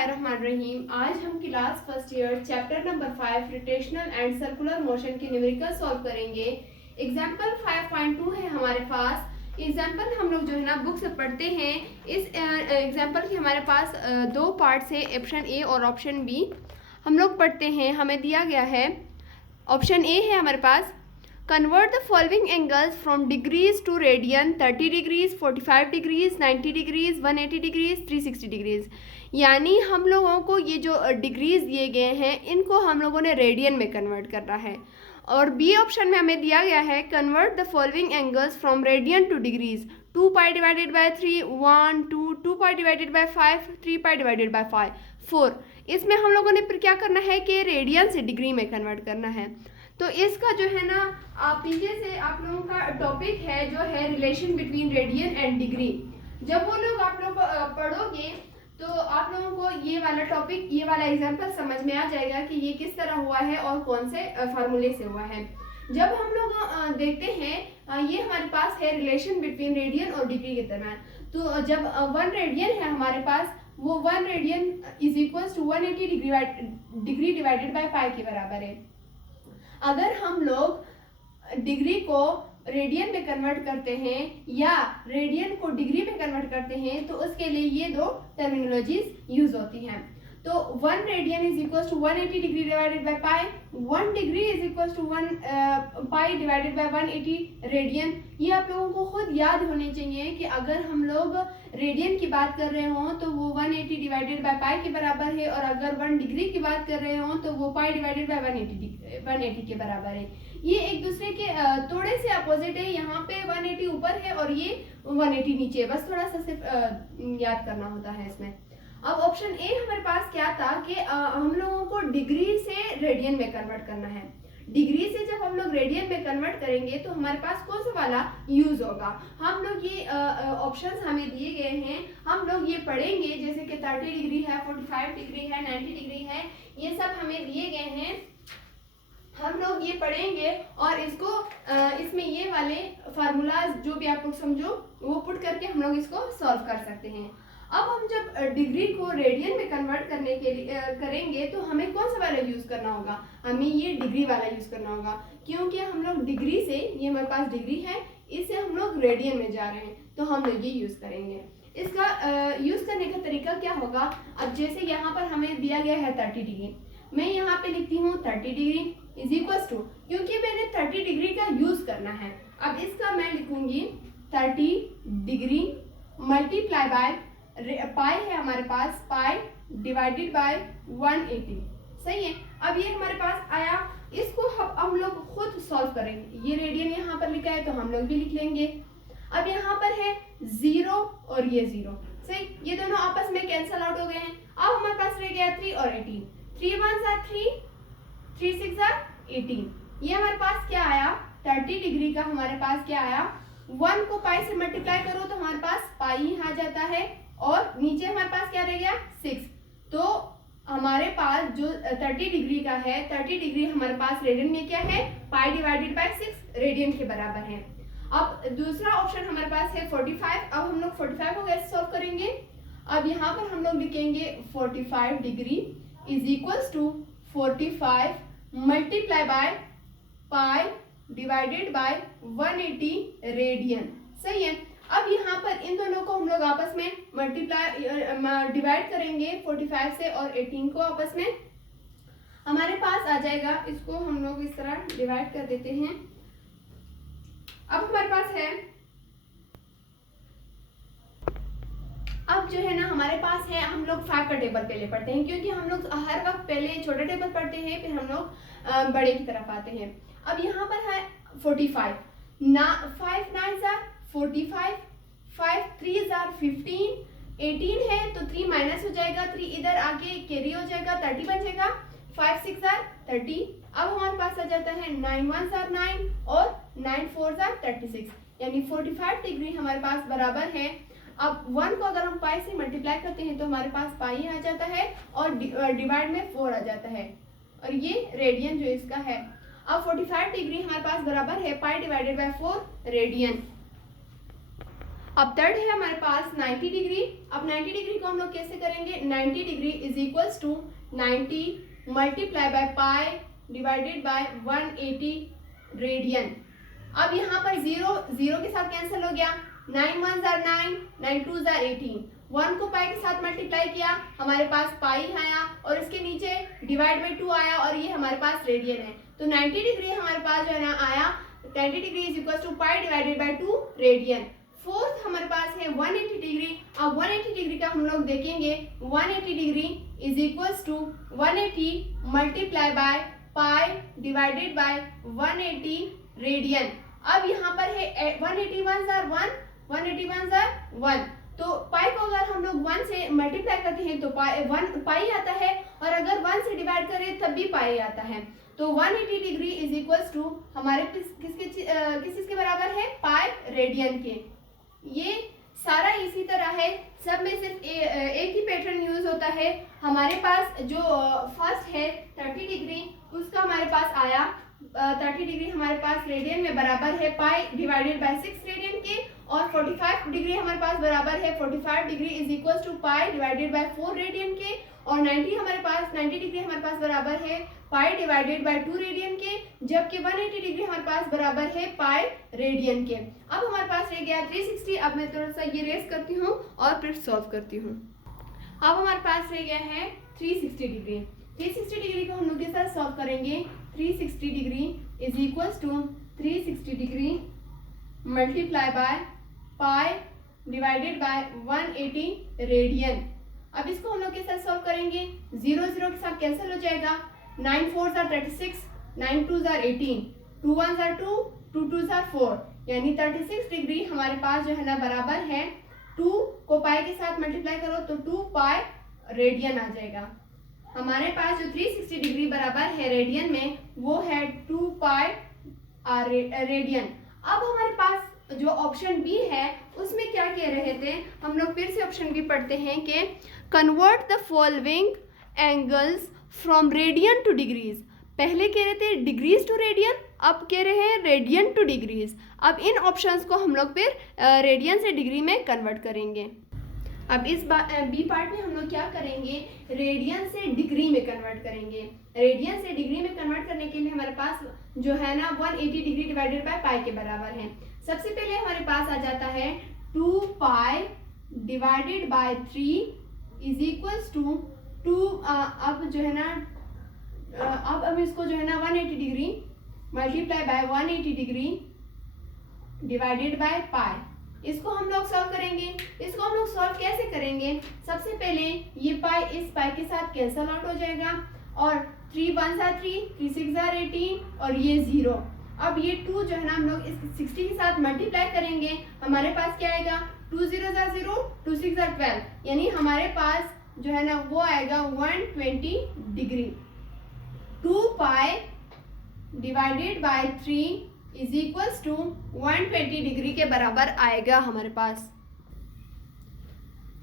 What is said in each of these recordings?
बिस्मिल्लाहिर्रहमानिर्रहीम। आज हम class first year chapter number 5 rotational and circular motion के न्यूमेरिकल सॉल्व करेंगे। एग्जाम्पल 5.2 है हमारे पास। एग्जाम्पल हम लोग जो है ना बुक से पढ़ते हैं। इस एग्जाम्पल के हमारे पास दो पार्ट्स है, ऑप्शन ए और ऑप्शन बी। हम लोग पढ़ते हैं, हमें दिया गया है ऑप्शन ए है हमारे पास, convert the following angles from degrees to radian 30 degrees, 45 degrees, 90 degrees, 180 degrees, 360 degrees. यानी हम लोगों को ये जो डिग्रीज दिए गए हैं इनको हम लोगों ने रेडियन में कन्वर्ट करना है। और बी ऑप्शन में हमें दिया गया है convert the following angles from radian two degrees, 2 pi divided by 3 1 2, 2 pi divided bye 5 3 pi divided bye 5 4। इसमें हम लोगों ने फिर क्या करना है कि रेडियन से डिग्री में कन्वर्ट करना है। तो इसका जो है ना पीछे से आप लोगों का टॉपिक है जो है relation between radian and degree. जब वो लोग आप लोग पढ़ोगे तो आप लोगों को ये वाला टॉपिक, ये वाला एग्जाम्पल समझ में आ जाएगा कि ये किस तरह हुआ है और कौन से फार्मूले से हुआ है। जब हम लोग देखते हैं ये हमारे पास है रिलेशन बिटवीन रेडियन और डिग्री के दरम्यान। तो जब 1 रेडियन है हमारे पास, वो 1 radian is equal to 180 degree divided by pi के बराबर है। अगर हम लोग डिग्री को रेडियन में कन्वर्ट करते हैं या रेडियन को डिग्री में कन्वर्ट करते हैं तो उसके लिए ये दो टर्मिनोलॉजीज यूज होती हैं। तो 1 radian is equal to 180 degree divided by pi, 1 degree is equal to 1 pi divided by 180 radian. ये आप लोगों को खुद याद होने चाहिए कि अगर हम लोग रेडियन की बात कर रहे हों तो वो 180 डिवाइडेड बाय पाई के बराबर है, और अगर 1 डिग्री की बात कर रहे हों तो वो पाई डिवाइडेड बाय 180 के बराबर है। ये एक दूसरे के थोड़े से अपोजिट है। यहाँ पे 180 ऊपर है और ये 180 नीचे, बस थोड़ा सा सिर्फ याद करना होता है इसमें। अब ऑप्शन ए हमारे पास क्या था कि हम लोगों को डिग्री से रेडियन में कन्वर्ट करना है। डिग्री से जब हम लोग रेडियन में कन्वर्ट करेंगे तो हमारे पास कौन सा वाला यूज होगा। हम लोग ये ऑप्शंस हमें दिए गए हैं, हम लोग ये पढ़ेंगे जैसे कि 30 डिग्री है, 45 डिग्री है, 90 डिग्री है, ये सब हमें दिए गए हैं। हम लोग ये पढ़ेंगे और इसको इसमें ये वाले फार्मूलाज जो भी आप लोग समझो वो पुट करके हम लोग इसको सॉल्व कर सकते हैं। अब हम जब डिग्री को रेडियन में कन्वर्ट करने के लिए करेंगे तो हमें कौन सा वाला यूज करना होगा, हमें ये डिग्री वाला यूज करना होगा, क्योंकि हम लोग डिग्री से, ये हमारे पास डिग्री है, इससे हम लोग रेडियन में जा रहे हैं तो हम लोग ये यूज करेंगे। इसका यूज करने का तरीका क्या होगा। अब जैसे यहाँ पर हमें दिया गया है 30 डिग्री, मैं यहाँ पे लिखती हूँ 30 डिग्री इज इक्वल टू, क्योंकि मैंने 30 डिग्री का यूज करना है। अब इसका मैं लिखूंगी 30 डिग्री मल्टीप्लाई बाय पाई है हमारे पास, पाई डिवाइडेड बाय 180। सही है। अब ये हमारे पास आया, इसको हम लोग खुद सॉल्व करेंगे। ये रेडियन यहाँ पर लिखा है तो हम लोग भी लिख लेंगे। अब यहाँ पर है 0 और ये 0, सही, ये दोनों आपस में कैंसल आउट हो गए हैं। अब हमारे पास रह गया 3 और 18, 3 1 are 3, 3 6 are 18। ये हमारे पास क्या आया, 30 डिग्री का हमारे पास क्या आया, 1 को पाई से मल्टीप्लाई करो तो हमारे पास पाई ही आ जाता है, और नीचे हमारे पास क्या रह गया 6। तो हमारे पास जो 30 डिग्री का है, 30 डिग्री हमारे पास रेडियन में क्या है, पाई डिवाइडेड बाय 6 रेडियन के बराबर है। अब दूसरा ऑप्शन हमारे पास है 45। अब हम लोग 45 को कैसे सॉल्व करेंगे। अब यहाँ पर हम लोग लिखेंगे 45 degree is equals to 45 multiply by pi divided by 180 radian. सही है। अब यहाँ पर इन दोनों को हम लोग आपस में मल्टीप्लाई डिवाइड करेंगे 45 से, और 18 को आपस में हमारे पास आ जाएगा। इसको हम लोग इस तरह डिवाइड कर देते हैं। अब हमारे पास है, अब जो है ना हमारे पास है, हम लोग 5 का टेबल पहले पढ़ते हैं, क्योंकि हम लोग हर वक्त पहले छोटा टेबल पढ़ते हैं फिर हम लोग बड़े की तरफ आते हैं। अब यहाँ पर है 45 ना, 5 9 are 45, 5 3 are 15, 18 है तो 3 माइनस हो जाएगा, 3 इधर आके कैरी हो जाएगा, 30 बन जाएगा, 5 6 are 30। अब हमारे पास आ जाता है 9 1 are 9 और 9 4 are 36, यानी 45 डिग्री हमारे पास बराबर है। अब 1 को अगर हम पाई से मल्टीप्लाई करते हैं तो हमारे पास पाई आ जाता है और डिवाइड में 4 आ जाता है, और ये रेडियन जो इसका है। अब 45 डिग्री हमारे पास बराबर है पाई डिवाइडेड बाय 4 रेडियन। अब थर्ड है हमारे पास 90 डिग्री। अब 90 डिग्री को हम लोग कैसे करेंगे, 90 degree is equals to 90 multiply by pi divided by 180 radian. अब यहाँ पर जीरो जीरो के साथ कैंसिल हो गया, 9 1 जार 9, 9 2 जार 18, 1 को पाई के साथ मल्टीप्लाई किया, हमारे पास पाई आया और इसके नीचे डिवाइड बाय 2 आया और ये हमारे पास रेडियन है। तो 90 डिग्री हमारे पास जो है ना आया 90 degree is equal to pi divided by 2 radian. Fourth हमारे पास है 180 डिग्री। अब 180 डिग्री का हम लोग देखेंगे, 180 degree is equals to 180 multiply by pi divided by 180 radian. अब यहाँ पर है 181 जार 1, 181 जार 1, तो पाई को अगर हम लोग 1 से मल्टीप्लाई करते हैं तो पाई आता है और अगर 1 से डिवाइड करें तब भी पाई आता है। तो 180 डिग्री इज इक्वल्स टू हमारे किस चीज के बराबर है, पाई रेडियन के। ये सारा इसी तरह है, सब में सिर्फ एक ही पैटर्न यूज होता है। हमारे पास जो फर्स्ट है 30 डिग्री, उसका हमारे पास आया 30 डिग्री हमारे पास रेडियन में बराबर है पाई डिवाइडेड बाय 6 रेडियन के, और 45 डिग्री हमारे पास बराबर है 45 degree is equal to pi divided by 4 radian के, और 90 डिग्री हमारे पास बराबर है पाई डिवाइडेड बाय 2 रेडियन के, जबकि 180 डिग्री हमारे पास बराबर है पाई रेडियन के। अब हमारे पास रह गया 360। अब मैं थोड़ा सा ये रेस करती हूँ और फिर सॉल्व करती हूँ। अब हमारे पास रह गया है 360 डिग्री। 360 डिग्री को हम लोग के साथ सॉल्व करेंगे। 360 degree is equals to 360 degree multiply by pi divided by 180 radian. अब इसको हम लोग के साथ सॉल्व करेंगे, 0 0 के साथ कैंसिल हो जाएगा, 9 4 जार 36, 9 2 जार 18, 2 1 जार 2, 2 2 जार 4, यानी 36 डिग्री हमारे पास जो है ना बराबर है 2 को पाई के साथ मल्टीप्लाई करो तो 2 पाई रेडियन आ जाएगा। हमारे पास जो 360 डिग्री बराबर है रेडियन में वो है 2 पाई रेडियन। अब हमारे पास जो ऑप्शन बी है उसमें क्या कह रहे थे, हम लोग फिर से ऑप्शन बी पढ़ते हैं कि convert the following angles from radian two degrees. पहले कह रहे थे डिग्रीज टू रेडियन, अब कह रहे हैं रेडियन टू डिग्रीज। अब इन ऑप्शंस को हम लोग फिर रेडियन से डिग्री में कन्वर्ट करेंगे। अब इस बी पार्ट में हम लोग क्या करेंगे, रेडियन से डिग्री में कन्वर्ट करेंगे। रेडियन से डिग्री में कन्वर्ट करने के लिए हमारे पास जो है ना 180 डिग्री डिवाइडेड बाय पाई के बराबर है। सबसे पहले हमारे पास आ जाता है 2 pi divided by 3 is equals to 2। अब जो है ना अब इसको जो है ना 180 degree multiply by 180 degree divided by पाई, इसको हम लोग सॉल्व करेंगे। इसको हम लोग सॉल्व कैसे करेंगे, सबसे पहले ये पाई इस पाई के साथ कैंसल आउट हो जाएगा और 3 1 जार 3, 3 6 जार 18 और ये 0। अब ये 2 जो है ना हम लोग इस 60 के साथ मल्टीप्लाई करेंगे, हमारे पास क्या आएगा 2 0 जार 0, 2 6 जार 12, यानी हमारे पास जो है ना वो आएगा 120 degree. 2 pi divided by 3 is equals to 120 degree के बराबर आएगा हमारे पास।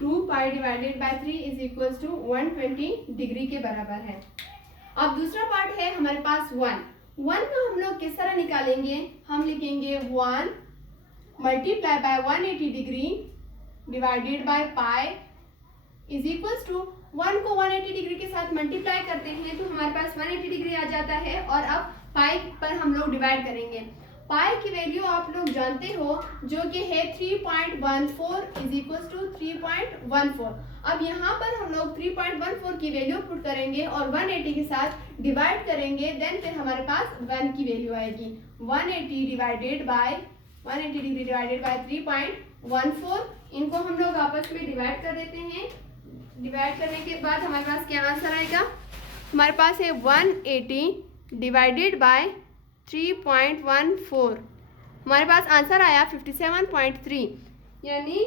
2 pi divided by 3 is equals to 120 degree के बराबर है। अब दूसरा पार्ट है हमारे पास 1 को हम लोग किस तरह निकालेंगे, हम लिखेंगे 1 multiply by 180 degree divided by pi is equals to 1 को 180 डिग्री के साथ मल्टीप्लाई करते हैं तो हमारे पास 180 डिग्री आ जाता है, और अब पाई पर हम लोग डिवाइड करेंगे। पाई की वैल्यू आप लोग जानते हो जो कि है 3.14 इज इक्वल्स टू 3.14। अब यहाँ पर हम लोग 3.14 की वैल्यू पुट करेंगे और 180 के साथ डिवाइड करेंगे, देन फिर हमारे पास 1 की वैल्यू आएगी। 180 divided by 180 degree divided bye 3.14, इनको हम लोग आपस में डिवाइड कर देते हैं। डिवाइड करने के बाद हमारे पास क्या आंसर आएगा, हमारे पास है 180 डिवाइडेड बाय 3.14, हमारे पास आंसर आया 57.3, यानी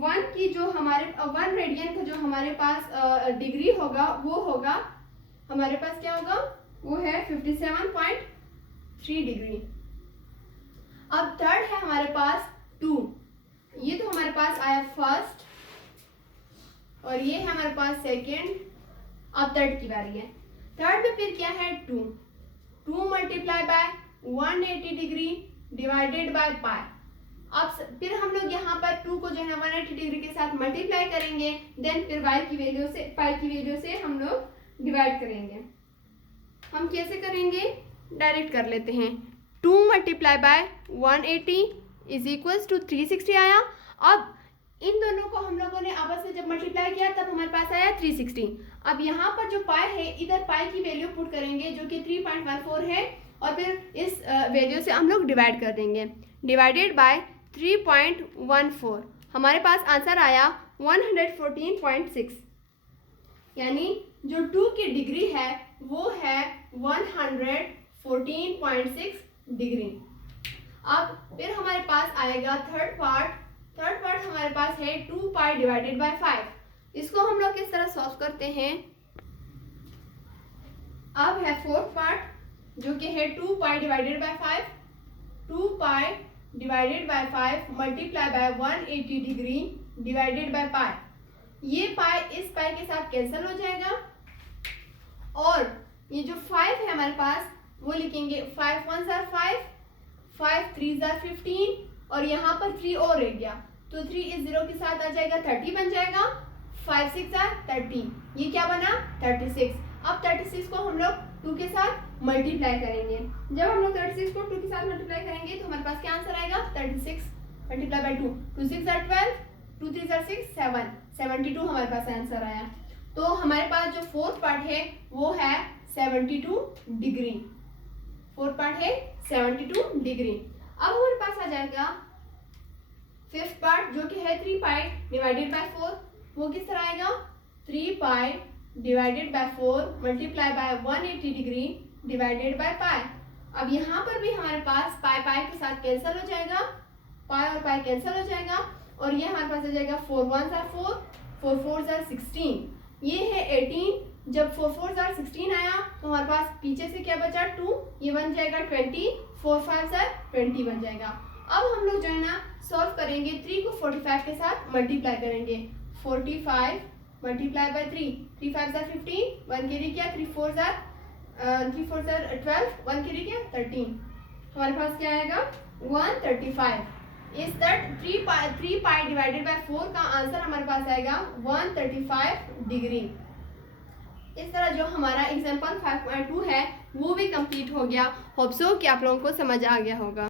1 की जो हमारे 1 रेडियन का जो हमारे पास डिग्री होगा वो होगा हमारे पास क्या होगा, वो है 57.3 डिग्री। अब थर्ड है हमारे पास 2, ये तो हमारे पास आया फर्स्ट और ये है हमारे पास सेकेंड। अब थर्ड की बारी है। थर्ड में फिर क्या है 2 multiply by 180 degree divided by पाई। फिर हम लोग यहाँ पर 2 को जो है 180 डिग्री के साथ मल्टीप्लाई करेंगे, देन फिर पाई की वैल्यू से हम लोग डिवाइड करेंगे। हम कैसे करेंगे, डायरेक्ट कर लेते हैं। 2 multiply by 180 is equals to 360 आया। अब इन दोनों को हम लोगों ने आपस में जब मल्टीप्लाई किया तब हमारे पास आया 360। अब यहाँ पर जो पाई है, इधर पाई की वैल्यू पुट करेंगे जो कि 3.14 है, और फिर इस वैल्यू से हम लोग डिवाइड कर देंगे। डिवाइडेड बाय 3.14 हमारे पास आंसर आया 114.6, यानी जो 2 की डिग्री है वो है 114.6 डिग्री। अब फिर हमारे पास आएगा थर्ड पार्ट हमारे पास है 2 पाई डिवाइडेड बाय 5। इसको हम लोग किस तरह सॉल्व करते हैं। अब है फोर्थ पार्ट जो कि है 2 pi divided bye 5। 2 pi divided bye 5 multiply by 180 degree divided by पाई। ये पाई इस पाई के साथ कैंसिल हो जाएगा, और ये जो 5 है हमारे पास वो लिखेंगे 5 1 जार 5, 5 3 जार 15, और यहाँ पर 3 और रह गया तो 3 इस 0 के साथ आ जाएगा 30 बन जाएगा। 5 6 जार 30, ये क्या बना 36। अब 36 को हम लोग 2 के साथ मल्टीप्लाई करेंगे। जब हम लोग 36 को 2 के साथ मल्टीप्लाई करेंगे तो हमारे पास क्या आंसर आएगा 36 मल्टीप्लाई बाय 2, 2 6 जार 12, 2 3 जार 6 7, 72 हमारे पास आंसर आया। तो हमारे पास जो फोर्थ पार्ट है वो है 72 डिग्री। फोर्थ पार्ट है 72 डिग्री। अब हमारे पास आ जाएगा फिफ्थ पार्ट जो कि है 3 पाई डिवाइडेड बाय 4। वो किस तरह आएगा 3 पाई divided by 4 multiply by 180 degree divided by पाई। अब यहाँ पर भी हमारे पास पाई के साथ कैंसिल हो जाएगा, पाई और पाई कैंसिल हो जाएगा, और ये हमारे पास आ जाएगा 4 1 जार 4, 4 4 जार 16, ये है 18। जब 4 4 जार 16 आया तो हमारे पास पीछे से क्या बचा 2, ये बन जाएगा 20, 4 5 जार 20 बन जाएगा। अब हम लोग जो है ना सॉल्व करेंगे, 3 को 45 के साथ मल्टीप्लाई करेंगे। 45 मल्टीप्लाई बाय 3 5 जार 15, 1 कैरी किया, 3 4 जार 12, 1 कैरी किया 13। हमारे पास क्या आएगा 135। इस दैट 3 पाई डिवाइडेड बाय 4 का आंसर हमारे पास आएगा 135 डिग्री। इस तरह जो हमारा एग्जाम्पल 5.2 है वो भी कंप्लीट हो गया। होप सो कि आप लोगों को समझ आ गया होगा।